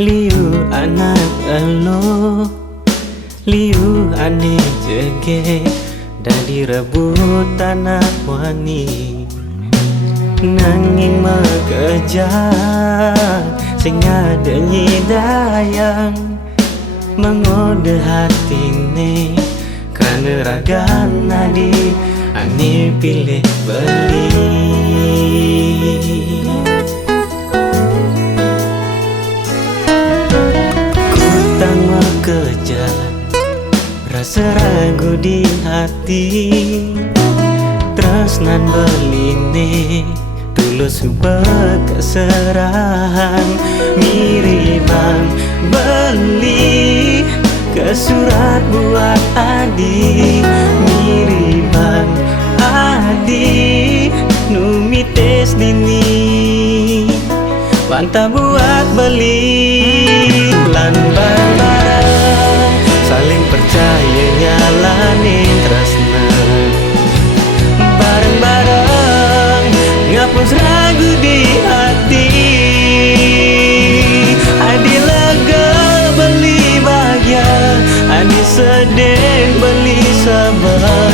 Liu anak elo, liu ane jege, dari rebut tanah wani. Nanging mengejar, sing ngadenyi dayang, mengode hatine, karena ragan nadi, ane pilih beli. Kejar rasa ragu di hati, tresnan beline tulus keserahan, miribang beli ke surat buat adi, miribang adi numites dini banta buat beli lan bareng saling percaya nyalanin tresna, bareng-bareng ngapus ragu di hati. Adi lega beli bahagia, adi sedih beli sabar.